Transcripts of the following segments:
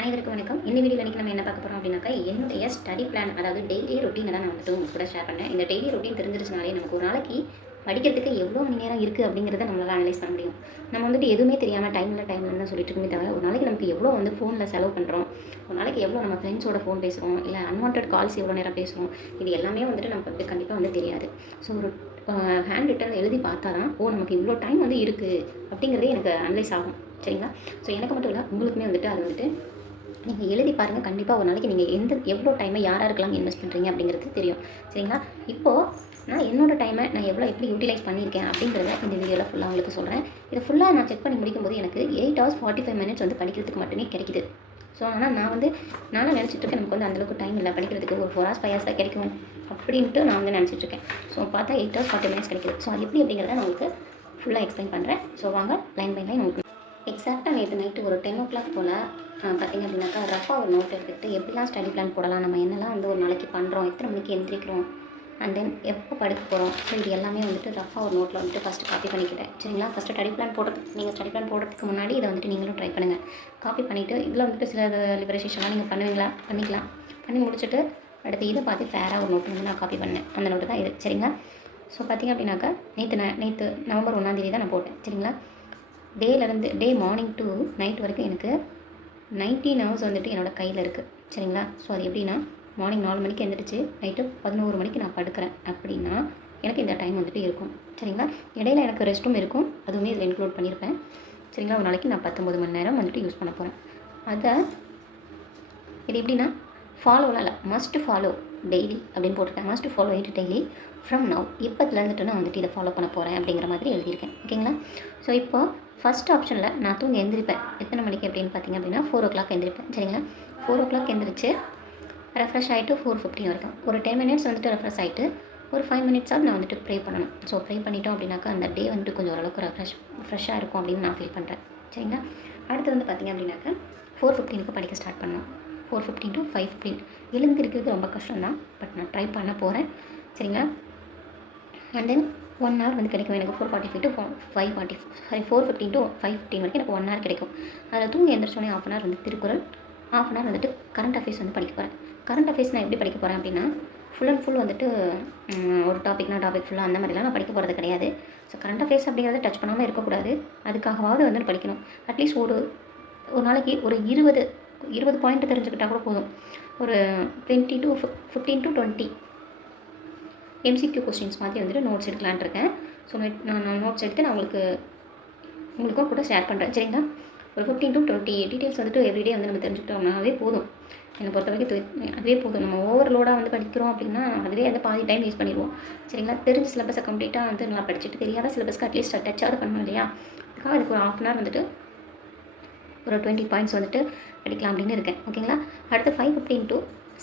அனைவருக்கும் வணக்கம். இந்த வீடியோவில் இன்றைக்கி நம்ம என்ன பார்க்க போகிறோம் அப்படின்னாக்கா, என்னுடைய ஸ்டடி பிளான், அதாவது டெய்லி ரொட்டீனை தான் நான் வந்துட்டு உங்க கூட ஷேர் பண்ணேன். இந்த டெய்லி ரொட்டீன் தெரிஞ்சிருச்சுனாலே நமக்கு ஒரு நாளைக்கு படிக்கிறதுக்கு எவ்வளோ மணி நேரம் இருக்குது அப்படிங்கிறத நம்மளால் அனலைஸ் பண்ண முடியும். நம்ம வந்துட்டு எதுவுமே தெரியாமல் டைமில் தான் சொல்லிட்டு இருக்கோமே தவிர, ஒரு நாளைக்கு நமக்கு எவ்வளோ வந்து ஃபோனில் செலவு பண்ணுறோம், ஒரு நாளைக்கு எவ்வளோ நம்ம ஃப்ரெண்ட்ஸோட ஃபோன் பேசுகிறோம், இல்லை அன்வான்ட் கால்ஸ் எவ்வளோ நேரம் பேசுகிறோம், இது எல்லாமே வந்துட்டு நமக்கு வந்து கண்டிப்பாக வந்து தெரியாது. ஸோ ஒரு ஹேண்ட் ரிட்டன் எழுதி பார்த்தா தான் நமக்கு இவ்வளோ டைம் வந்து இருக்குது அப்படிங்கிறதே எனக்கு அனலைஸ் ஆகும். சரிங்களா? ஸோ எனக்கு மட்டும் இல்லை, உங்களுக்குமே வந்துட்டு அது வந்துட்டு நீங்கள் எழுதி பாருங்கள். கண்டிப்பாக ஒரு நாளைக்கு நீங்கள் எவ்வளோ டைமை யாருக்கெல்லாம் இன்வெஸ்ட் பண்ணுறீங்க அப்படிங்கிறது தெரியும். சரிங்களா? இப்போது நான் என்னோடய டைமை நான் எப்படி யூட்டிலைஸ் பண்ணியிருக்கேன் அப்படிங்கிறத இந்த வீடியோவில் ஃபுல்லாக உங்களுக்கு சொல்கிறேன். இதை ஃபுல்லாக நான் செக் பண்ணி முடிக்கும்போது எனக்கு 8 hours 45 minutes வந்து படிக்கிறதுக்கு மட்டுமே கிடைக்குது. ஸோ ஆனால் நானும் நினச்சிட்ருக்கேன், நமக்கு வந்து அந்தளவுக்கு டைம் இல்லை படிக்கிறதுக்கு, ஒரு 4 hours 5 hours தான் கிடைக்கும் அப்படின்ட்டு நான் வந்து நினச்சிட்ருக்கேன். ஸோ பார்த்தா 8 hours 40 minutes கிடைக்குது. ஸோ அது எப்படி அப்படிங்கிறத நான் உங்களுக்கு ஃபுல்லாக எக்ஸ்பிளைன் பண்ணுறேன். ஸோ வாங்க லைன் பை லைன் உங்களுக்கு எக்ஸாக்டாக நேற்று நைட்டு ஒரு 10 o'clock போல் பார்த்திங்க அப்படின்னாக்கா ரஃபாக ஒரு நோட் எடுத்துக்கிட்டு எப்படிலாம் ஸ்டடி பிளான் போடலாம், நம்ம என்னெல்லாம் வந்து ஒரு நாளைக்கு பண்ணுறோம், எத்தனை மணிக்கு எந்திரிக்கிறோம், அண்ட் தென் எப்போ படிக்க போகிறோம். ஸோ இது எல்லாமே வந்துட்டு ரஃபாக ஒரு நோட்டில் வந்துட்டு ஃபஸ்ட்டு காப்பி பண்ணிக்கிட்டேன். சரிங்களா? ஃபஸ்ட்டு ஸ்டடி பிளான் போடுறதுக்கு முன்னாடி இதை வந்துட்டு நீங்களும் ட்ரை பண்ணுங்கள். காப்பி பண்ணிவிட்டு இதில் வந்துட்டு சில லிபரேஷன்லாம் நீங்கள் பண்ணிக்கலாம். பண்ணி முடிச்சுட்டு அடுத்து இதை பார்த்து ஃபேராக ஒரு நோட்டு வந்து நான் காப்பி பண்ணேன். அந்த நோட்டு தான் இது. சரிங்களா? ஸோ பார்த்திங்க அப்படின்னாக்கா நேற்று நவம்பர் 1 தான் நான் போட்டேன். சரிங்களா? டே மார்னிங் டு நைட் வரைக்கும் எனக்கு 19 hours வந்துட்டு என்னோடய கையில் இருக்குது. சரிங்களா? ஸோ அது எப்படின்னா, மார்னிங் 4 மணிக்கு எழுந்திரிச்சு நைட்டு 11 மணிக்கு நான் படுக்கிறேன் அப்படின்னா எனக்கு இந்த டைம் வந்துட்டு இருக்கும். சரிங்களா? இடையில எனக்கு ரெஸ்ட்டும் இருக்கும், அதுவுமே இதில் இன்க்ளூட் பண்ணியிருப்பேன். சரிங்களா? ஒரு நாளைக்கு நான் 19 மணி நேரம் வந்துட்டு யூஸ் பண்ண போகிறேன். இது எப்படின்னா ஃபாலோலாம் இல்லை, மஸ்ட் ஃபாலோ டெய்லி அப்படின்னு போட்டிருக்கேன். Must follow it daily from now. இப்போத்துலேருந்துட்டு நான் வந்துட்டு இதை ஃபாலோ பண்ண போகிறேன் அப்படிங்கிற மாதிரி எழுதியிருக்கேன். ஓகேங்களா? ஸோ இப்போ ஃபஸ்ட் ஆப்ஷனில் நான் தூங்கி எந்திரிப்பேன் எத்தனை மணிக்கு அப்படின்னு பார்த்திங்க அப்படின்னா 4 o'clock எந்திரிப்பேன். சரிங்களா? 4 o'clock எந்திரிச்சு ரெஃப்ரெஷ் ஆகிட்டு 4:15 வரைக்கும் ஒரு 10 minutes வந்துட்டு ரெஃப்ரெஷ் ஆகிட்டு ஒரு 5 minutes நான் வந்துட்டு ப்ரே பண்ணணும். ஸோ ப்ரே பண்ணிட்டோம் அப்படின்னாக்கா அந்த டே வந்துட்டு கொஞ்சம் ஓரளவுக்கு ஃப்ரெஷ்ஷாக இருக்கும் அப்படின்னு நான் ஃபீல் பண்ணுறேன். சரிங்களா? அடுத்து வந்து பார்த்திங்க அப்படின்னாக்கா 4:15 படிக்க ஸ்டார்ட் பண்ணணும். 4:15 to 5:15 எழுந்திருக்கிறது ரொம்ப கஷ்டம் தான், பட் நான் ட்ரை பண்ண போகிறேன். சரிங்களா? அண்ட் தென் 1 hour வந்து கிடைக்கும் எனக்கு. 4:45 to 4:15 to 5:15 வரைக்கும் எனக்கு 1 hour கிடைக்கும். அதில் தூங்கி எழுந்திரிச்சோடனே 1/2 hour வந்து திருக்குறள், 1/2 hour வந்துட்டு கரண்ட் அஃபேர்ஸ் வந்து படிக்க போகிறேன். கரண்ட் அஃபேர்ஸ் நான் எப்படி படிக்க போகிறேன் அப்படின்னா, ஃபுல் அண்ட் ஃபுல் வந்துட்டு ஒரு டாபிக் ஃபுல்லாக அந்த மாதிரிலாம் நான் படிக்க போகிறது கிடையாது. ஸோ கரண்ட் அஃபேர்ஸ் அப்படிங்கிறத டச் பண்ணாமல் இருக்கக்கூடாது, அதுக்காகவாவது வந்து படிக்கணும். அட்லீஸ்ட் ஒரு நாளைக்கு ஒரு 20 பாயிண்ட் தெரிஞ்சுக்கிட்டால் கூட போதும். ஒரு 20 to 15 to 20 MCQ கொஸ்டின்ஸ் மாதிரி வந்துட்டு நோட்ஸ் எடுக்கலான் இருக்கேன். ஸோ நான் நோட்ஸ் எடுத்து நான் உங்களுக்கும் கூட ஷேர் பண்ணுறேன். சரிங்களா? ஒரு 15 to 20 டீட்டெயில்ஸ் வந்துட்டு எவ்ரிடே வந்து நம்ம தெரிஞ்சுக்கிட்டோம்னாவே போதும். என்னை பொறுத்த வரைக்கும் அதுவே போதும். நம்ம ஓவர்லோடாக வந்து படிக்கிறோம் அப்படின்னா அதுவே வந்து பாதி டைம் யூஸ் பண்ணிடுவோம். சரிங்களா? தெரிஞ்ச சிலபஸை கம்ப்ளீட்டாக வந்து நல்லா படிச்சுட்டு தெரியாத சிலபஸ்க்கு அட்லீஸ்ட் டச்சாவது பண்ணணும் இல்லையா? அதுக்காக அதுக்கு ஒரு 1/2 hour வந்துட்டு ஒரு 20 பாயிண்ட்ஸ் வந்துட்டு படிக்கலாம் அப்படின்னு இருக்கேன். ஓகேங்களா? அடுத்து 5:15 to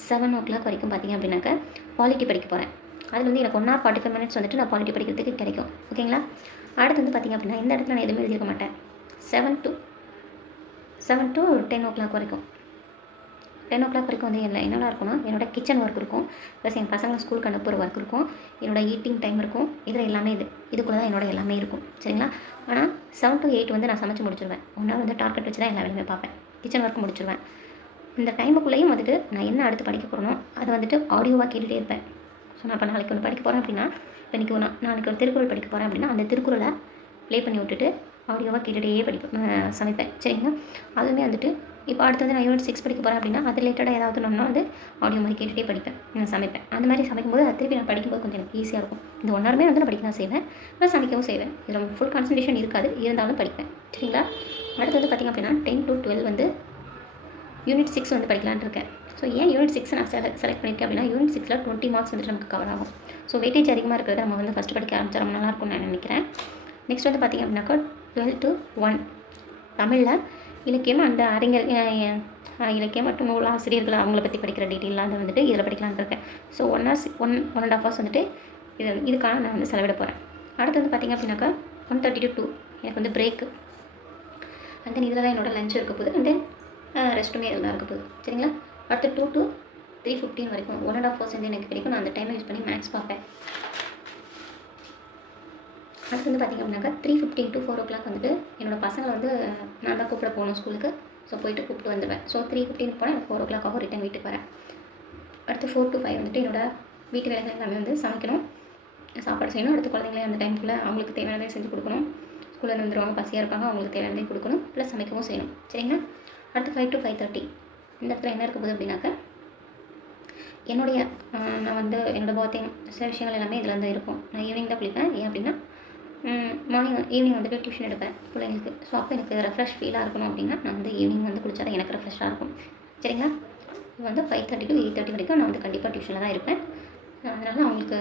7 o'clock வரைக்கும் பார்த்திங்க அப்படின்னாக்கா பாலிட்டி படிக்க போகிறேன். அதில் வந்து எனக்கு 1 hour 45 minutes வந்துட்டு நான் பாலிட்டி படிக்கிறதுக்கு கிடைக்கும். ஓகேங்களா? அடுத்து வந்து பார்த்திங்க அப்படின்னா இந்த இடத்துல நான் எதுவுமே எழுதியிருக்க மாட்டேன். 7 to 10 o'clock வரைக்கும் 10 o'clock வரைக்கும் வந்து என்னெல்லாம் இருக்குன்னா, என்னோடய கிச்சன் ஒர்க் இருக்கும், ப்ளஸ் என் பசங்களை ஸ்கூலுக்கு அனுப்புகிற ஒர்க் இருக்கும், என்னோடய ஈட்டிங் டைம் இருக்கும். இதில் எல்லாமே இதுக்குள்ளே தான் என்னோட எல்லாமே இருக்கும். சரிங்களா? ஆனால் 7 to 8 வந்து நான் சமைச்சு முடிச்சிடுவேன். 1 hour வந்து டார்கெட் வச்சு தான் எல்லா வேலையுமே பார்ப்பேன். கிச்சன் ஒர்க் முடிச்சிடுவேன். இந்த டைமுக்குள்ளேயும் வந்துட்டு நான் என்ன அடுத்து படிக்க போகிறனோ அதை வந்துட்டு ஆடியோவாக கேட்டுகிட்டே இருப்பேன். ஸோ நான் இப்போ நாளைக்கு ஒன்று படிக்க போகிறேன் அப்படின்னா, இப்போ நாளைக்கு ஒரு திருக்குறள் படிக்க போகிறேன் அப்படின்னா அந்த திருக்குறளை ப்ளே பண்ணி விட்டுட்டு ஆடியோவாக கேட்டுகிட்டே சமைப்பேன். சரிங்களா? அதுவுமே வந்துட்டு இப்போ அடுத்து வந்து நான் யூனிட் 6 படிக்க போகிறேன் அப்படின்னா அது ரிலேட்டடாக ஏதாவது ஒன்றுனா வந்து ஆடியோ மாதிரி கேட்டுகிட்டே படிப்பேன், சமைப்பேன். அந்த மாதிரி சமைக்கும்போது அது திருப்பி நான் படிக்கும்போது கொஞ்சம் எனக்கு ஈஸியாக இருக்கும். இந்த 1 hour வந்து நான் படிக்க தான் செய்வேன், ப்ளஸ் சமைக்கவும் செய்வேன். இதில் ஃபுல் கான்சன்ட்ரேஷன் இருக்காது, இருந்தாலும் படிப்பேன். சரிங்களா? அடுத்து வந்து பார்த்திங்க அப்படின்னா 10 to 12 வந்து யூனிட் 6 வந்து படிக்கலான்னு இருக்கேன். ஸோ ஏன் யூனிட் 6 நான் செலக்ட் பண்ணியிருக்கேன் அப்படின்னா, யூனிட் 6ல் 20 marks வந்துட்டு நமக்கு கவர் ஆகும். ஸோ வெயிட்டேஜ் அதிகமாக இருக்கிறத நம்ம வந்து ஃபஸ்ட்டு படிக்க ஆரம்பிச்சா ரொம்ப நல்லாயிருக்கும்னு நான் நினைக்கிறேன். நெக்ஸ்ட் வந்து பார்த்திங்க அப்படின்னாக்கா 12 to 1 தமிழில் இலக்கியம் அந்த இலக்கியம் மற்றும் நூலாசிரியர்கள் அவங்கள பற்றி படிக்கிற டீட்டெயிலாம் அதை வந்துட்டு இதில் படிக்கலான்னு இருக்கேன். ஸோ 1.5 hours வந்துட்டு இதுக்காக நான் வந்து செலவிட போகிறேன். அடுத்து வந்து பார்த்திங்க அப்படின்னாக்கா 1:30 to 2 எனக்கு வந்து பிரேக்கு. அண்ட் தென் இதில் தான் என்னோடய லஞ்ச் இருக்க போகுது, அண்ட் தென் ரெஸ்ட்டுமே இதில் தான் இருக்க போகுது. சரிங்களா? அடுத்து 2 to 3:15 வரைக்கும் 1.5 hours வந்து எனக்கு கிடைக்கும். நான் அந்த டைமை யூஸ் பண்ணி மேக்ஸ் பார்ப்பேன். அடுத்து வந்து பார்த்திங்க அப்படின்னாக்கா 3:15 to 4 o'clock வந்துட்டு என்னோடய பசங்களை வந்து நான் தான் கூப்பிட போகணும் ஸ்கூலுக்கு. ஸோ போயிட்டு கூப்பிட்டு வந்துடுவேன். ஸோ 3:15 போனால் எனக்கு 4 o'clock ஆகும் ரிட்டன் வீட்டுக்கு வரேன். அடுத்து 4 to 5 வந்துட்டு என்னோடய வீட்டு வேலைகள் எல்லாமே வந்து சமைக்கணும், சாப்பாடு செய்யணும். அடுத்து குழந்தைங்களே அந்த டைமுக்குள்ளே அவங்களுக்கு தேவையானதை செஞ்சு கொடுக்கணும். ஸ்கூலில் வந்துடுவாங்க, பசியாக இருப்பாங்க, அவங்களுக்கு தேவையானதையும் கொடுக்கணும், ப்ளஸ் சமைக்கவும் செய்யணும். சரிங்களா? அடுத்து 5 to 5:30 இந்த இடத்துல என்ன இருக்க போகுது அப்படின்னாக்கா என்னுடைய நான் வந்து என்னோடய பாத்திங் சில விஷயங்கள் எல்லாமே இதில் வந்து இருக்கும். நான் ஈவினிங் தான் குளிப்பேன். ஏன் அப்படின்னா ஈவினிங் வந்துட்டு டியூஷன் எடுப்பேன் பிள்ளைங்களுக்கு. ஸோ அப்போ எனக்கு ரெஃப்ரெஷ் ஃபீலாக இருக்கணும் அப்படின்னா நான் வந்து ஈவினிங் வந்து குளிச்சா தான் எனக்கு ரெஃப்ரெஷ்ஷாக இருக்கும். சரிங்களா? இது வந்து 5:30 to 8:30 வரைக்கும் நான் வந்து கண்டிப்பாக டியூஷனில் தான் இருப்பேன். அதனால் அவங்களுக்கு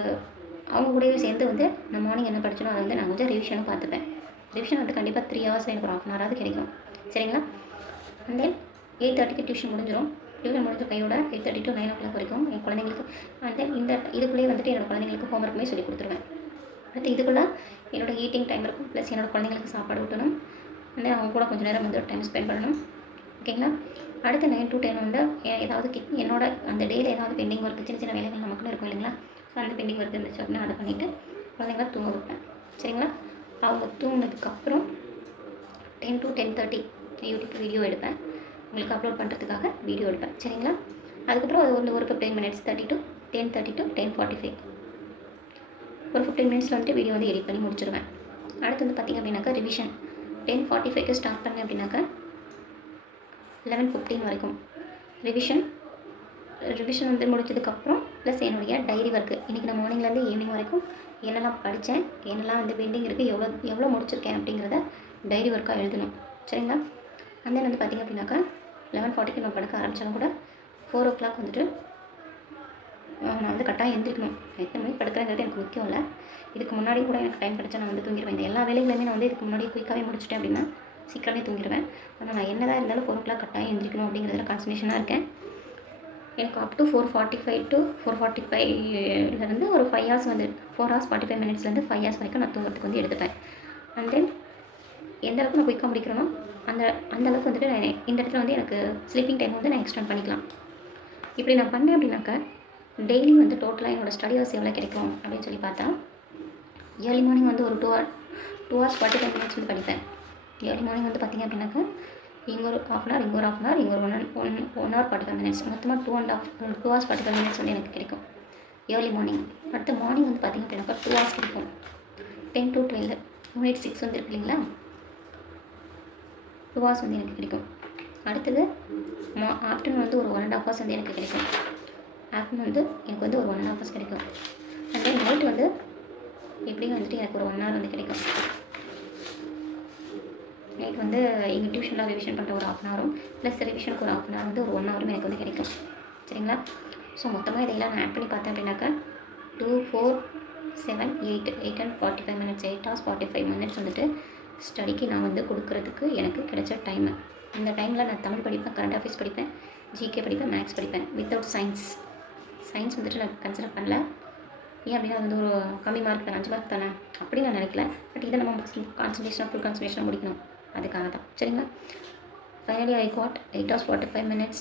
அவங்க கூடவே சேர்ந்து வந்து நான் மார்னிங் என்ன படிச்சனோ அதை வந்து நான் கொஞ்சம் ரிவிஷனும் பார்த்துப்பேன். ரிவிஷன் வந்து கண்டிப்பாக 3 hours எனக்கு ஒரு 1/2 hour கிடைக்கும். சரிங்களா? அண்ட் தென் 8:30க்கு டியூஷன் முடிஞ்சிடும். டியூஷன் முடிஞ்ச கையோட 8:30 to 9 o'clock வரைக்கும் என் குழந்தைங்களுக்கு அண்ட் தென் இதுக்குள்ளேயே வந்துட்டு என்னோடய குழந்தைங்களுக்கு ஹோம்ஒர்க்குமே சொல்லி கொடுத்துருவேன். அடுத்து இதுக்குள்ளே என்னோடய ஈட்டிங் டைம் இருக்கும், ப்ளஸ் என்னோடய குழந்தைங்களுக்கு சாப்பாடு ஊட்டணும், அண்ட் அவங்க கூட கொஞ்சம் நேரம் வந்து டைம் ஸ்பெண்ட் பண்ணணும். ஓகேங்களா? அடுத்து 9 to 10 வந்து ஏதாவது என்னோட அந்த டேயில் ஏதாவது பெண்டிங் ஒர்க்கு சின்ன சின்ன வேலைகள் நமக்குன்னு இருக்கும் இல்லைங்களா? ஸோ அந்த பெண்டிங் ஒர்க் இருந்துச்சு அப்படின்னா அதை பண்ணிவிட்டு குழந்தைங்கள தூங்க வைப்பேன். சரிங்களா? அவங்க தூங்கினதுக்கப்புறம் 10 to 10:30 யூடியூப் வீடியோ எடுப்பேன், உங்களுக்கு அப்லோட் பண்ணுறதுக்காக வீடியோ எடுப்பேன். சரிங்களா? அதுக்கப்புறம் அது ஒரு 15 minutes 10:30 to 10:45 ஒரு 15 minutes வந்துட்டு வீடியோ வந்து எடிட் பண்ணி முடிச்சிடுவேன். அடுத்து வந்து பார்த்திங்க அப்படின்னாக்கா ரிவிஷன் 10:45க்கு ஸ்டார்ட் பண்ணேன் அப்படின்னாக்கா 11:15 வரைக்கும் ரிவிஷன் வந்து முடிச்சதுக்கப்புறம் ப்ளஸ் என்னுடைய டைரி ஒர்க்கு இன்றைக்கி நான் மார்னிங்லேருந்து ஈவினிங் வரைக்கும் என்னெல்லாம் படித்தேன், என்னெல்லாம் வந்து பெண்டிங் இருக்குது, எவ்வளோ முடிச்சிருக்கேன் அப்படிங்கிறத டைரி ஒர்க்காக எழுதணும். சரிங்களா? அந்த வந்து பார்த்திங்க அப்படின்னாக்கா 11:40க்கு நான் படுக்க ஆரம்பித்தாலும் கூட 4 o'clock வந்துட்டு நான் வந்து கட்டாயம் எழுந்திரிக்கணும். எத்தனை மணிக்கு படுக்கிறேங்கிறது எனக்கு முக்கியம் இல்லை. இதுக்கு முன்னாடி கூட எனக்கு டைம் கிடச்சா நான் வந்து தூங்கிடுவேன். இந்த எல்லா வேலைகளுமே நான் வந்து இதுக்கு முன்னாடி குயிக்காகவே முடிச்சிட்டேன் அப்படின்னா சீக்கிரமே தூங்கிடுவேன். ஆனால் நான் என்னதான் இருந்தாலும் 4 o'clock கட்டாயம் எழுந்திரிக்கணும் அப்படிங்கிறதுல கான்சன்ட்ரேஷனாக இருக்கேன். எனக்கு அப் டு 4:45 to 4:45 ஒரு 5 hours வந்து 4 hours 45 minutesலேருந்து 5 hours வரைக்கும் நான் தூங்குறதுக்கு வந்து எடுத்துப்பேன். அண்ட் தென் எந்த அளவுக்கு நான் குயிக்காக முடிக்கிறேனோ அந்த அளவுக்கு வந்துட்டு நான் இந்த இடத்துல வந்து எனக்கு ஸ்லீப்பிங் டைம் வந்து நான் எக்ஸ்டெண்ட் பண்ணிக்கலாம். இப்படி நான் பண்ணேன் அப்படின்னாக்கா டெய்லி வந்து டோட்டலாக என்னோடய ஸ்டடி ஹவர்ஸ் எவ்வளோ கிடைக்கும் அப்படின்னு சொல்லி பார்த்தா ஏர்லி மார்னிங் வந்து ஒரு 2 hours 45 minutes வந்து படிப்பேன். ஏர்லி மார்னிங் வந்து பார்த்திங்க அப்படின்னாக்கா இங்கே ஒரு 1/2 hour, இங்கே ஒரு 1/2 hour, இங்கே ஒரு 1 hour 45 minutes, மொத்தமாக 2 hours 45 minutes வந்து எனக்கு கிடைக்கும் ஏர்லி மார்னிங். அடுத்த மார்னிங் வந்து பார்த்திங்க அப்படின்னாக்கா 2 hours கிடைக்கும். 10 to 12 யூனிட் 6 வந்து இருக்கு இல்லைங்களா? 2 hours வந்து எனக்கு கிடைக்கும். அடுத்தது ஆஃப்டர்நூன் வந்து ஒரு 1.5 hours வந்து எனக்கு கிடைக்கும். ஆஃப்டர்நூன் வந்து எனக்கு வந்து ஒரு 1.5 hours கிடைக்கும். அண்ட் தென் நைட் வந்து எப்படியும் வந்துட்டு எனக்கு ஒரு 1 hour வந்து கிடைக்கும். நைட் வந்து எங்கள் டியூஷனில் ரிவிஷன் பண்ணுற ஒரு 1/2 hour ப்ளஸ் ரிவிஷனுக்கு ஒரு 1/2 hour வந்து ஒரு 1 hour எனக்கு வந்து கிடைக்கும். சரிங்களா? ஸோ மொத்தமாக இதையெல்லாம் நான் ஆட் பண்ணி பார்த்தேன் அப்படின்னாக்கா 2, 4, 7, 8 and 45 minutes 8 hours 45 minutes வந்துட்டு ஸ்டடிக்கு நான் வந்து கொடுக்குறதுக்கு எனக்கு கிடைச்ச டைமு. இந்த டைமில் நான் தமிழ் படிப்பேன், கரண்ட் அஃபேர்ஸ் படிப்பேன், ஜிகே படிப்பேன், மேக்ஸ் படிப்பேன், வித்தவுட் சயின்ஸ் வந்துட்டு நான் கன்சிடர் பண்ணல. ஏன் அப்படின்னா அது வந்து ஒரு கம்மி மார்க் தானே, 5 மார்க் தானே அப்படின்னு நான் நினைக்கல. பட் இதை நம்ம ஃபுல் கான்சன்ட்ரேஷனாக முடிக்கணும், அதுக்காக தான். சரிங்களா? Finally I got 8 hours 45 minutes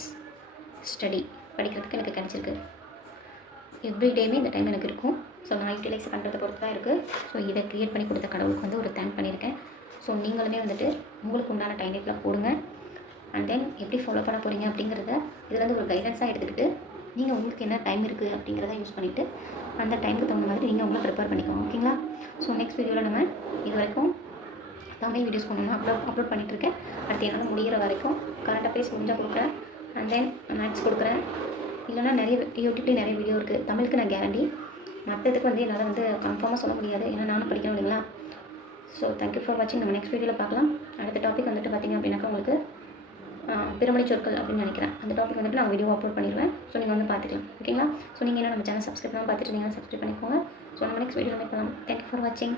study படிக்கிறதுக்கு எனக்கு கிடச்சிருக்கு. எவ்ரிடேமே இந்த டைம் எனக்கு இருக்கும். ஸோ நான் யூட்டிலைஸ் பண்ணுறதை பொறுத்து தான் இருக்குது. ஸோ இதை க்ரியேட் பண்ணி கொடுத்த கடவுளுக்கு வந்து ஒரு தேங்க் பண்ணியிருக்கேன். ஸோ நீங்களுமே வந்துட்டு உங்களுக்கு உண்டான டைம் டேபிளில் போடுங்க. அண்ட் தென் எப்படி ஃபாலோ பண்ண போகிறீங்க அப்படிங்கிறத இதில் வந்து ஒரு கைடன்ஸாக எடுத்துக்கிட்டு நீங்கள் உங்களுக்கு என்ன டைம் இருக்குது அப்படிங்கிறத யூஸ் பண்ணிவிட்டு அந்த டைமுக்கு தகுந்த மாதிரி நீங்கள் உங்களை ப்ரிப்பேர் பண்ணிக்கோங்க. ஓகேங்களா? ஸோ நெக்ஸ்ட் வீடியோவில் நம்ம இது வரைக்கும் தமிழ் வீடியோஸ் கொண்டு அப்லோட் பண்ணிகிட்ருக்கேன். அடுத்து என்னால் முடிகிற வரைக்கும் கரண்ட் அஃபேர்ஸ் முடிஞ்சால் கொடுக்குறேன், அண்ட் தென் மேக்ஸ் கொடுக்குறேன். இல்லைனா நிறைய யூடியூப்லேயே நிறைய வீடியோ இருக்குது. தமிழுக்கு நான் கேரண்டி, மற்றதுக்கு வந்து என்னால் வந்து கன்ஃபார்மாக சொல்ல முடியாது, ஏன்னா நானும் படிக்கணும் இல்லைங்களா? ஸோ தேங்க்யூ ஃபார் வாட்சிங். நம்ம நெக்ஸ்ட் வீடியோவில் பார்க்கலாம். அடுத்த டாபிக் வந்துட்டு பார்த்திங்க அப்படின்னாக்கா உங்களுக்கு பிறமொழி சொற்கள் அப்படின்னு நினைக்கிறேன். அந்த டாபிக் வந்துட்டு நான் வீடியோ அப்லோட் பண்ணிடுவேன். ஸோ நீங்கள் வந்து பார்த்துக்கலாம். ஓகேங்களா? ஸோ நீங்கள் என்ன நம்ம சேனல் சப்ஸ்கிரைப் பண்ணாமல் பார்த்துட்டு இருந்தீங்கன்னா சப்ஸ்கிரைப் பண்ணிக்கோங்க. ஸோ நம்ம நெக்ஸ்ட் வீடியோவில் பார்க்கலாம். தேங்க்யூ ஃபார் வாட்சிங்.